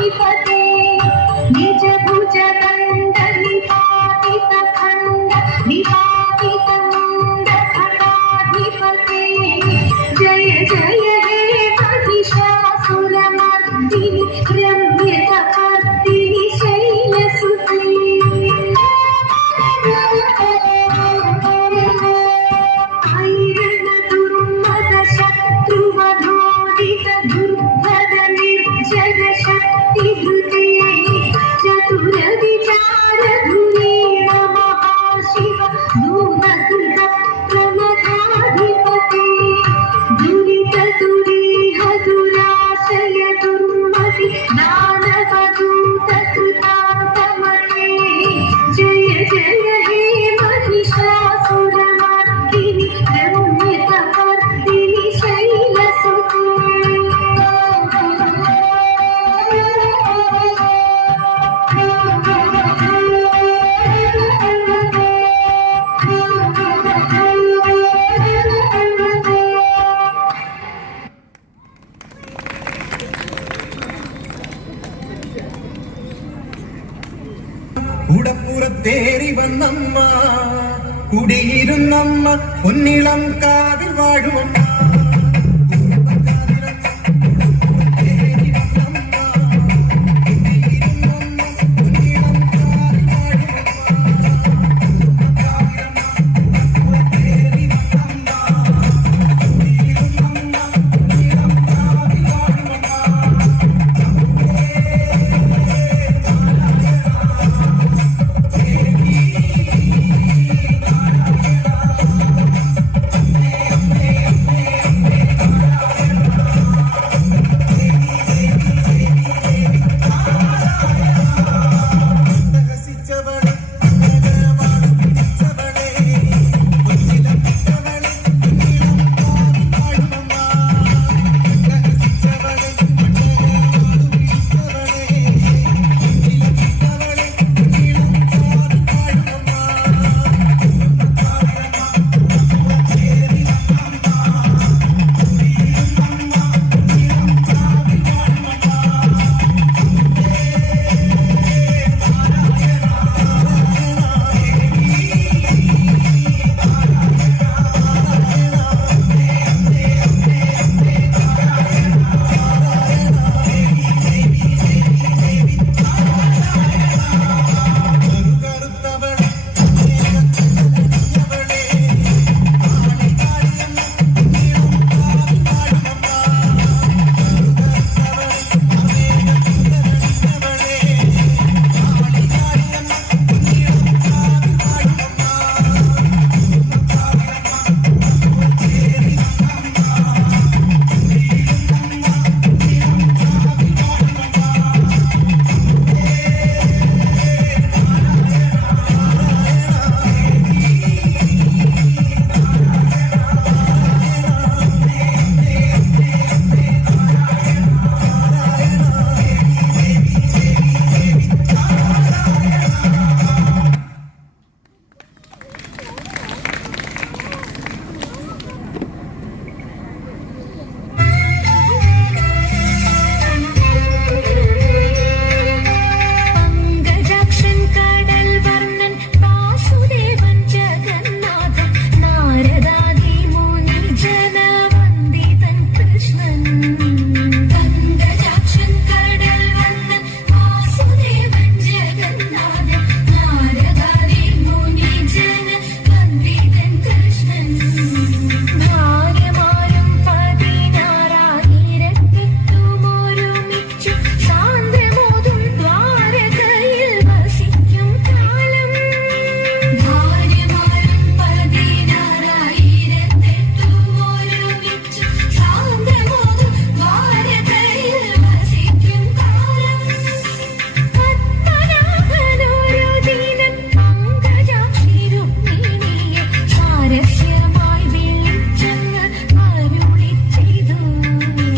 Happy birthday. കുടപ്പുറത്തേറി വന്നമ്മ കുടിയിരുന്നമ്മ പൊന്നിളം Kavil വാഴുമമ്മ